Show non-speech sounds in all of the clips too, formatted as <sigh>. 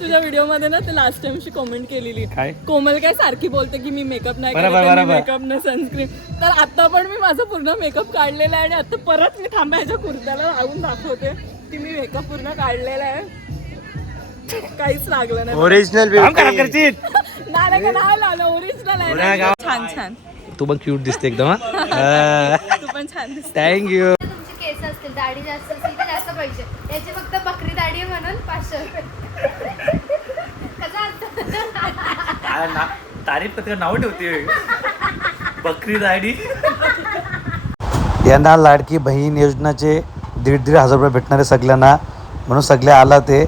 तुझ्या व्हिडिओमध्ये ना ते लास्ट टाइमशी कमेंट केलेली. काय? कोमल काय सारखी बोलते की मी मेकअप नाही बरोबर, बरोबर. मेकअप न सनस्क्रीन तर आता पण मी माझा पूर्ण मेकअप काढलेला आहे आणि आता परत मी थांबा ह्याच्या कुर्त्याला लावून दाखवते की मी मेकअप पूर्ण काढलेला आहे. काहीच लागलं नाही. ओरिजिनल काम खराब करशील. <laughs> नाही नाही, नाही लावलं ओरिजिनल आहे. छान छान. तू पण क्यूट दिसते एकदम <laughs> तू पण छान दिसते. थँक्यू तुमचे केस असतील दाढी जास्त असतील तर जास्त पैसे याची फक्त बकरी दाढी म्हणून पाचशे रुपये. कसा अर्थ तारीफ पत्र नाव ठेवते. बकरी दाढी. यांना लाडकी बहीण योजनाचे दीड दीड हजार रुपये भेटणार आहे सगळ्यांना. म्हणून सगळे आला ते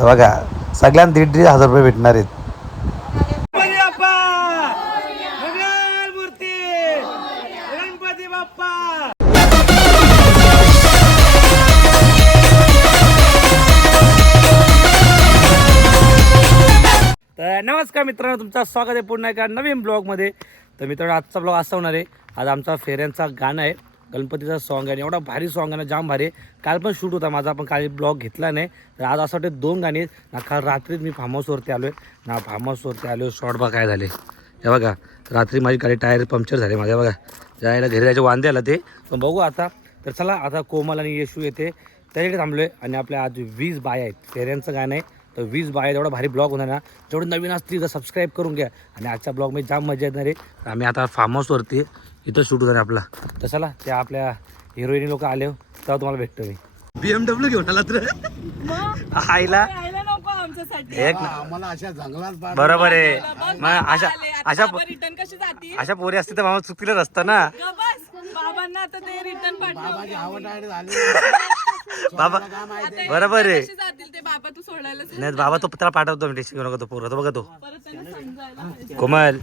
बघा सगळ्यांना दीड दीड हजार रुपये भेटणार आहेत. नमस्कार मित्रांनो तुमचं स्वागत आहे पुन्हा एका नवीन ब्लॉगमध्ये. तर मित्रांनो आजचा ब्लॉग असा होणार आहे. आज आमचा फेऱ्यांचा गाणं आहे गणपतीचा सॉन्ग आहे आणि एवढा भारी सॉन्ग आहे ना जाम भारी आहे. काल पण शूट होता माझा पण काल ब्लॉग घेतला नाही. तर आज असं वाटतं दोन गाणी आहेत. ना काल रात्रीच मी फार्म हाऊसवरती आलो आहे ना फार्म हाऊसवरती आलो शॉर्ट बा काय झाले हे बघा रात्री माझी गाडी टायर पंक्चर झाले माझ्या बघा. जायला घरी जायचे वांदे आला ते. पण बघू आता. तर चला आता कोमल आणि येशू येते त्याच्याकडे थांबलो आहे आणि आपल्या आज वीस बाय आहेत. फेऱ्यांचं गाणं आहे. तर वीस बाय एवढा भारी ब्लॉग होणार ना जेवढे नवीन असतील तर सबस्क्राईब करून घ्या. आणि आजच्या ब्लॉगमध्ये जाम मजा येणार आहे. आम्ही आता फार्म हाऊसवरती. इथं शूट होणार आहे आपला. तर चला त्या आपल्या हिरोईनी लोक आले हो, तेव्हा तुम्हाला भेटतो मी. बी एम डब्ल्यू घेऊन आला तर आईला. यायला नको आमच्यासाठी. एक बरोबर आहे. मग अशा अशा रिटर्न कशी जातील? अशा पोरी असते तर मामा चुकलेच असतं ना. बाबांना आता ते रिटर्न पाठवलं. <laughs> बाबा बरोबर आहे. ते बाबा तू सोडायला. नाही बाबा तो त्याला पाठवतो मी टेस्ट घेऊ नका तो पोरं तो बघा तो. परत त्यांना समजायला पाहिजे. कोमल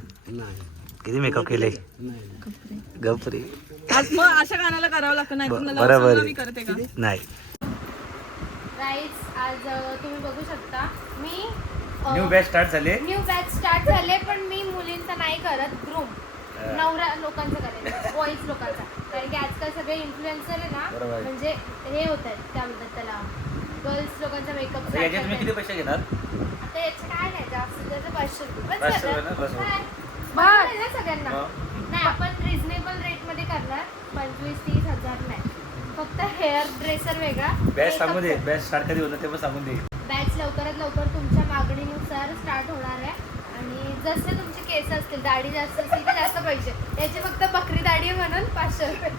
किती मेकअप केले गपरी. आज मग अशा गाण्याला करावं लागतं नाही बरोबर समजा आहे. मी करते का? नाही. राईस आज अ, तुम्ही बघू शकता मी न्यू बॅच स्टार्ट झाले. न्यू बॅच स्टार्ट झाले पण मी मुलींचा नाही करत ग्रूम नवरा लोकांचं करेल बॉईज लोकांचा. कारण की आजकाल सगळे इन्फ्लुएन्सर आहे बरोबर ना आहे. म्हणजे हे होत आहेत काय म्हणतात त्याला. गर्ल्स लोकांचा मेकअप याच्यात तुम्ही किती पैसे घेणार? आता याचं काय नाही जास्त त्याचं पाचशे रुपये. बस पाचशे झालं. रुपये ना, बस काय? बस. बरोबर आहे ना सगळ्यांना. नाही आपण रिझनेबल रेटमध्ये करणार. पंचवीस तीस हजार नाही फक्त हेअर ड्रेसर वेगळा. बॅच सांगून दे. बॅच स्टार्ट कधी होतं ते पण सांगून दे. बॅच लवकरात लवकर तुमच्या मागणीनुसार स्टार्ट होणार आहे. जसे तुमचे केस असतील दाढी जास्त असतील तर जास्त पैसे याची फक्त बकरी दाढी आहे म्हणून पाचशे रुपये.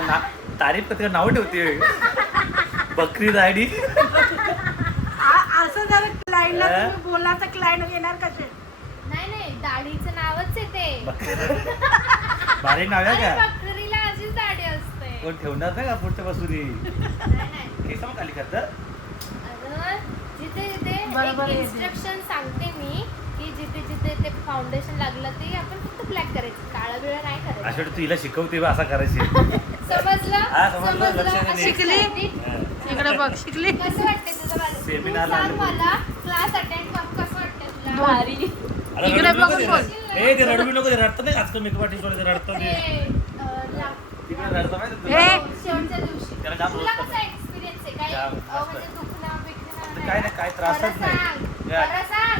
ना- तारीफ पत्र नाव ठेवते. बकरी दाढी. असं जर क्लायंटला अं? तुम्ही बोलला तर क्लायंट येणार कसे? नाही नाही दाढीचं नावच आहे ते. भारी नाव आहे अरे का? बकरीला अशीच दाढी असते. कोण ठेवणार नाही का पुढच्या बसुरी नाही नाही. खाली करतात? जिथे बरोबर. इन्स्ट्रक्शन सांगते मी की जिथे जिथे ते फाउंडेशन लागलं ते आपण फक्त ब्लॅक करायचं काळं बिळं नाही अशा करायचं वेळी तू हिला शिकवते बा असा करायची समजलं. शिकली? इकडे बघ शिकली कसं वाटते तुझं मला? Seminar सांग क्लास अटेंड कसं वाटतंय तुला भारी अरे इकडे रडू नको बघून ते. बोल. ए ते रडू नको ते रडतं नाही आजकाल मेकअप आर्टिस्ट वगैरे ते रडतं ते, ते अं, ला- तिकडे रडतं माहिती ए. तुला? शेवटच्या दिवशी त्याला जाम तुला रोज कसा एक्सपिरियन्स आहे काही जाम अं, मस्त. म्हणजे दुखणं बिखणं काय नाही काय त्रासच नाही.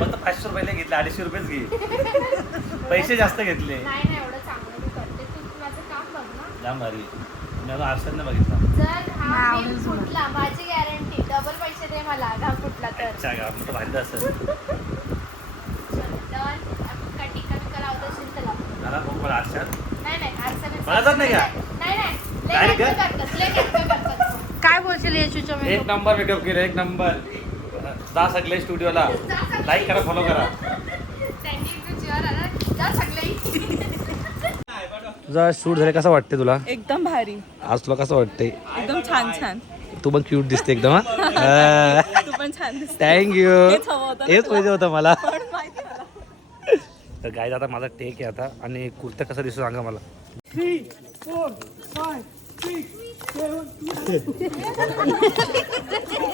फक्त पाचशे रुपयाला घेतले अडीचशे रुपयेच घे. <laughs> पैसे जास्त घेतले. नाही नाही एवढं चांगलं मी करते. तू माझं काम बघ ना. जाम भारी मी अजून आरशात नाही बघितला. जर हा बिल फुटला माझी गॅरंटी डबल पैसे दे मला घाम फुटला तर. अच्छा असेल. तर. मला बघू मला आरशात? नाही नाही नाही. मला जात नाही का? काय बोलशील येशूच्या एक नंबर मेकअप केलं एक नंबर. जा सगळे स्टुडिओला. लाईक करा फॉलो करा. तुझा शूट झाले कसं वाटते तुला? एकदम भारी. आज तुला कसं वाटते एकदम छान छान. तू पण क्यूट दिसते एकदम हा? <laughs> तू पण छान दिसते. थँक्यू हेच पाहिजे होतं मला. पण माहिती मला. तर गाय आता माझा टेक आहे आता. आणि कुर्ता कसा दिसतो सांगा मला. <laughs>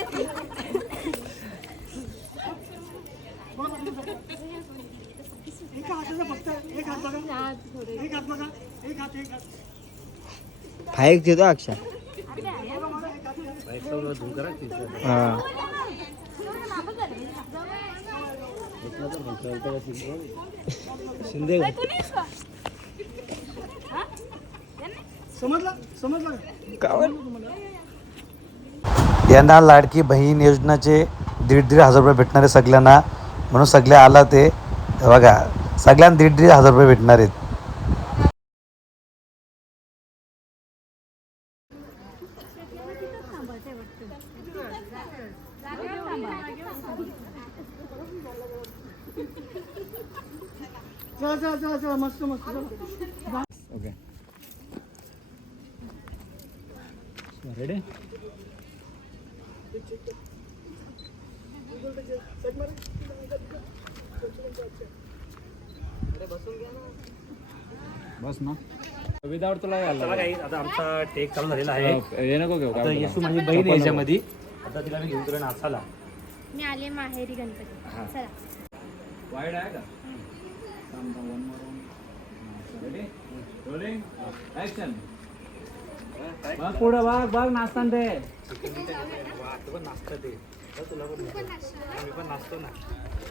फाईक देतो अक्षा शिंदे यांना लाडकी बहीण योजनाचे दीड दीड हजार रुपये भेटणार आहे सगळ्यांना. म्हणून सगळे आला ते. बघा सगळ्यांना दीड दीड हजार रुपये भेटणार आहेत. ओके रेडी बस ना. विदाउट तुला चला. काही आता आमचा टेक चालू झालेला आहे. हे नको घेऊ आता काय येसू. माझी बहीण आहे याच्यामध्ये. आता तिला मी घेऊन तुला नाचाला. मी आले माहेरी गणपती. चला. वाईड आहे का? थांब, थांब, one more round. ready? Rolling? Action. बघ पुढं बघ बघ नाचताना ते तू पण नाचतं ते तुला पण मी पण नाचतो ना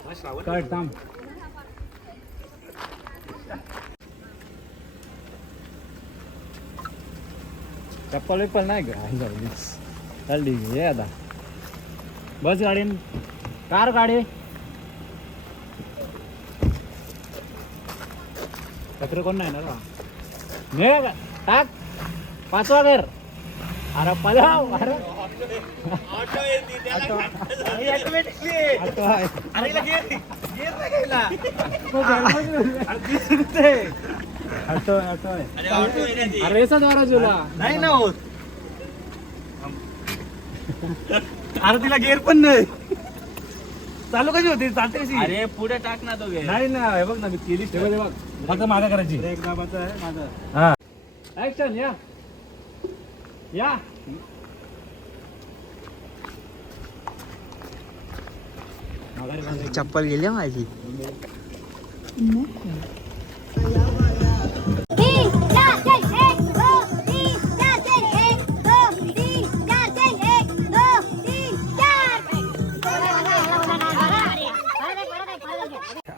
हा, श्रावण कट थांब चप्पल विप्पल नाही का जाऊ दे. चल ठीक आहे ये आता बस गाडीन कार गाडी कचरे कोण नाही ना रा ने का? टाक. पाचवा घर. अरे पलाव अरे. ऑटो आहे. ऑटो ऑटो आहे. अरे जुला. नाही ना होत. अरे तिला गेअर पण नाही. चालू कशी होती? चालते कशी? अरे पुढे टाक ना तो नाही ना हे बघ ना मी केली बघ, हे बघ. फक्त मागा करायची. ब्रेक दाबाचा आहे माझा हा. ऍक्शन या. या. चप्पल गेली माझी.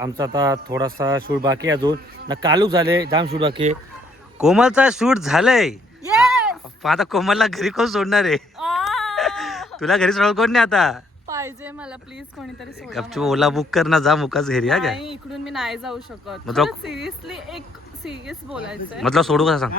आमचा आता थोडासा शूट बाकी आहे अजून. ना कालूक झाले जाम शूट बाकी आहे. कोमलचा शूट झालंय. आता कोमलला घरी कोण सोडणार आहे? तुला घरी सोडणार कोण नाही आता? पाहिजे मला प्लीज कोणीतरी गपचूप ओला बुक कर ना जा मुकाच घरी हा मला. काय? नाही इकडून मी नाही जाऊ शकत. तो- सिरियसली एक सिरियस बोलायचंय. मतलब सोडू का सांग?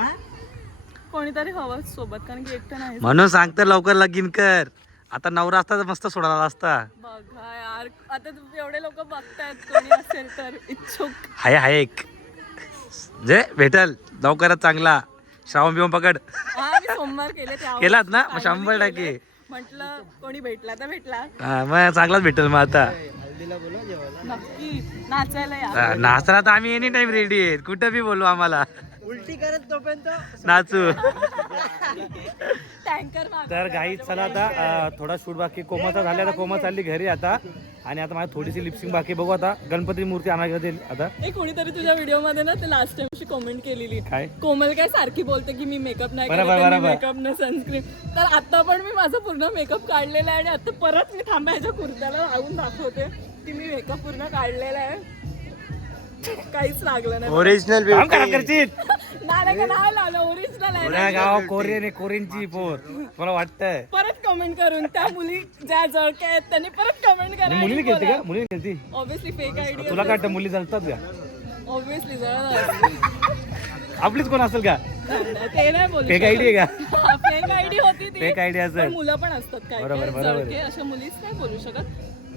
कोणीतरी हवं सोबत कारण की एकटं नाही म्हणून सांगतं लवकर लगीन कर. आता नवरा असता तर मस्त सोडायला असता. बघा यार आता तुम्ही एवढे लोक बघतायत कोणी असेल तर. इच्छुक. हाय हाय एक. जे भेटल. लवकरच चांगला. श्रावण बिवण पकड. हा मी सोमवार केले त्यावर केलात ना? मग शंभर टक्के. केले. म्हटलं कोणी भेटला तर भेटला. हा, मग चांगलाच भेटल मग आता. नाचायला नाचला तर आम्ही एनी टाइम रेडी आहेत. कुठं बी बोलू आम्हाला. उलटी करत तोपर्यंत नाचू. तर गाई चला आता थोडा शूट बाकी. कोमाचा झाला आता कोमा चालली घरी आता. आणि आता माझी थोडीशी लिपसिंग बाकी. बघू आता गणपती मूर्ती आणायला देईल आता. कोणीतरी तुझ्या व्हिडिओमध्ये ना ते लास्ट टाइमची कमेंट केलेली. काय? कोमल काय सारखी बोलते की मी मेकअप नाही बरोबर, करत बरोबर. मेकअप न सनस्क्रीन तर आता पण मी माझा पूर्ण मेकअप काढलेला आहे आणि आता परत मी थांबा ह्याच्या कुर्त्याला लावून दाखवते. की मी मेकअप पूर्ण काढलेला आहे. काहीच लागलं नाही. ओरिजिनल काम करशील. लावलं ओरिजिनल आहे. पुण्या गाव कोरियन आहे कोरियनची पोर. मला वाटतंय? परत कमेंट करून त्या मुली ज्या जळक्या आहेत त्यांनी परत कमेंट आणि मुलीने करा खेळते का मुलीने खेळती ऑब्विसली फेक आयडी तुला काय वाटतं मुली चालतात का? ऑब्विसली जळत आपलीच कोण असेल का? ते नाही बोलू फेक आयडी आहे का? फेक आयडी होती ती. Fake ID असेल. पण मुलं पण असतात काय बरोबर, काय बरोबर. जळके अशा मुलीच नाही बोलू शकत.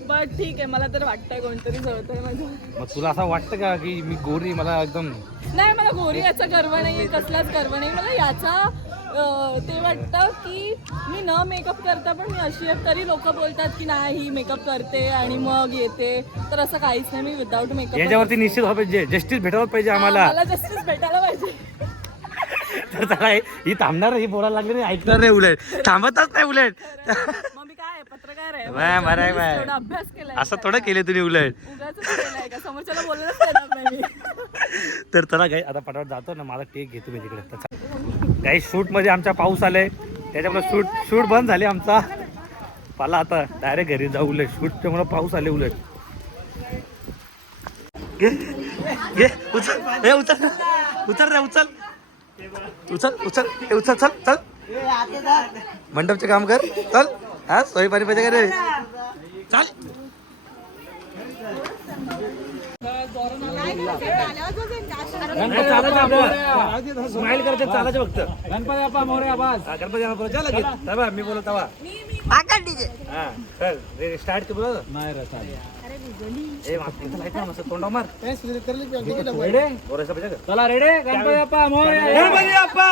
बट ठीक आहे मला तर वाटतंय कोणतरी जळतंय माझं. मग तुला असं वाटतं का की मी गोरी मला एकदम नाही मला गोरी याचा गर्व नाही कसलाच गर्व नाही मला याचा अं, ते वाटतं की मी न मेकअप करता पण मी अशी आहे तरी लोक बोलतात की नाही ही मेकअप करते आणि मग येते. तर असं काहीच नाही मी विदाऊट मेकअप याच्यावरती निश्चित पाहिजे. जस्टिस भेटायला पाहिजे आम्हाला. मला जस्टिस भेटायला पाहिजे. <laughs> तर चला हे- ही थांबणार ही बोलायला लागली नाही ऐकणार नाही उलट. थांबतच नाही उलट. मग मी काय पत्रकार आहे बाय, बरं आहे, बाय. थोडा अभ्यास केलाय असं थोडं केलं तुम्ही उलट. उगाच केलाय का? समोरच्याला बोललंच देणार नाही मी. तर चला काही आता पटापट जातो ना माझा टेक घेतो मी तिकडे. काही शूटमध्ये आमच्या पाऊस आलाय. त्याच्यामुळे शूट शूट बंद झाले आमचा. मला आता डायरेक्ट घरी जाऊ उलट. शूटच्या मला पाऊस आले उलट. घे घे उचल. हे उचल. उचल रे उचल. उचल उचल. हे उचल चल चल. मंडपचे काम कर. चल. हा सोयी पाणी पाहिजे का रे? चल. स्माइल चालायचं फक्त. गणपती बाप्पा हा, गणपती बाप्पा चला लगेच. मी बोलत हा चल रे स्टार्ट कर बोला. नाही रे चालेल. ए मागच्या इथं light लाव, मस्त तोंडावर मार. रेडी बोलायचं पाहिजे का? चला रेडी गणपती बाप्पा मोरया गणपती बाप्पा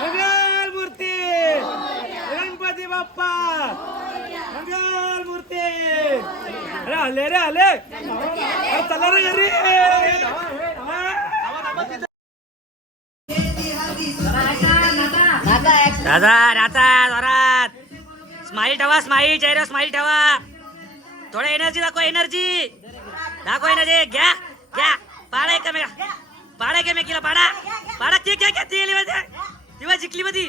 मंगल मूर्ती गणपती बाप्पा. मंगल मूर्ती. अरे आले रे आले. अरे चला रे घरी. दादा राता जोरात. स्माईल ठेवा स्माईल चेहरा स्माईल ठेवा. थोडा एनर्जी दाखवा एनर्जी दाखवा एनर्जी घ्या घ्या. पाडा एक पाडा के मेकीला पाडा. पाडा ते घ्या घ्या ती मध्ये तेव्हा जिंकली मध्ये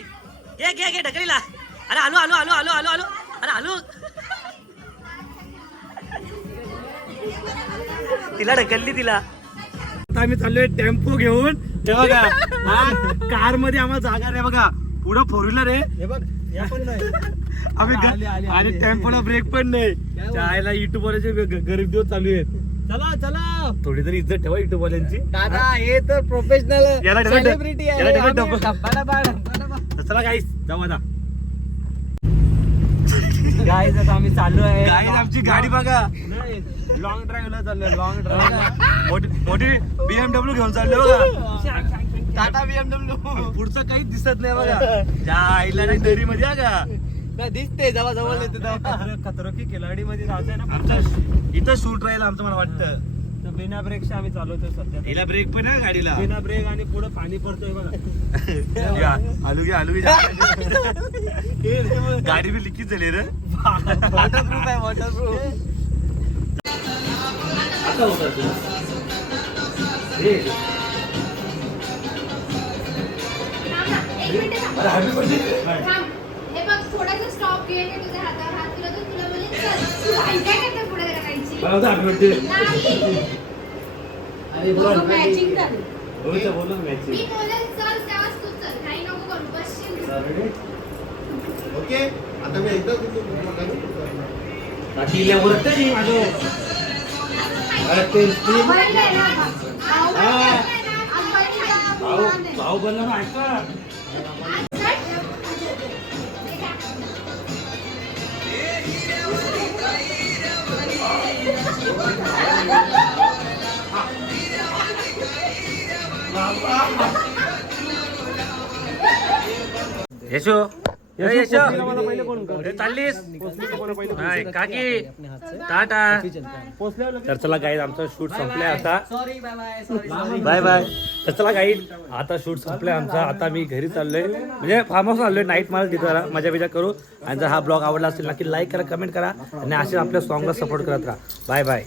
घे घे घे ढकलीला. अरे hello hello hello hello hello hello अरे हॅलो तिला ढकलली तिला. आता आम्ही चाललोय टेम्पो घेऊन. हे बघा कारमध्ये आम्हाला जागा नाही बघा. पुढं फोर व्हीलर आहे. हे बघ या पण नाही. आम्ही आणि टेम्पोला ब्रेक पण नाही. चायला युट्यूब वाल्याचे गरीब दिवस चालू आहेत. चला चला. थोडी तरी इज्जत ठेवा युट्यूब वाल्यांची दादा हे? तर प्रोफेशनल याला डबल- सेलिब्रिटी आहे. याला डबल- आम्ही डबल. डब्बाला बाळ, डब्बाला बाळ. चला गाईस जाऊ आता Guys, आता आम्ही चाललो आहे. गाईस आमची गाडी बघा. लॉंग ड्राईव्हला चाललोय लॉंग ड्राईव्ह मोठी मोठी बीएमडब्ल्यू घेऊन चाललो बघा. टाटा बीएमडब्ल्यू पुढचं काहीच दिसत नाही बघा. <laughs> त्या आईला नाही दरी मध्ये का? दिसते जवळ जवळ येते खतरो की खिलाडी मध्ये राहतोय ना इथं शूट राहील आमचं मला वाटतं. बिना ब्रेकचे आम्ही चालवतोय सध्या हिला ब्रेक पण आहे गाडीला. बिना ब्रेक आणि पुढे पाणी पडतोय बघा. <laughs> आलू घे आलू घे. गाडी बी लिकीच झाली रे. वॉटरप्रूफ आहे वॉटरप्रूफ. हे थोडासा स्टॉप घे मी तुझ्या हातावर हात तुला तुला बोलेन मॅचिंग बोलतो. मी चल तेव्हाच तू चल. काही नको करू बसशील. ओके आता मी एकदा ओरडते माझं. अरे ते. बैल भाऊ. बैल बैल. भाऊ. बनला ना ऐका. यशो यशो. चाललीस? काकी. टाटा. तर चला गाईड आमचा शूट संपलाय आता. बाय बाय तर चला गाईड आता शूट संपलाय आमचा. आता मी घरी चाललोय. म्हणजे फार्म हाऊस आलोय नाईट मला तिथं मजा बिजा करू. आणि जर हा ब्लॉग आवडला असेल नक्की लाईक करा कमेंट करा. आणि असे आपल्या सॉंगला सपोर्ट करत राहा. Bye bye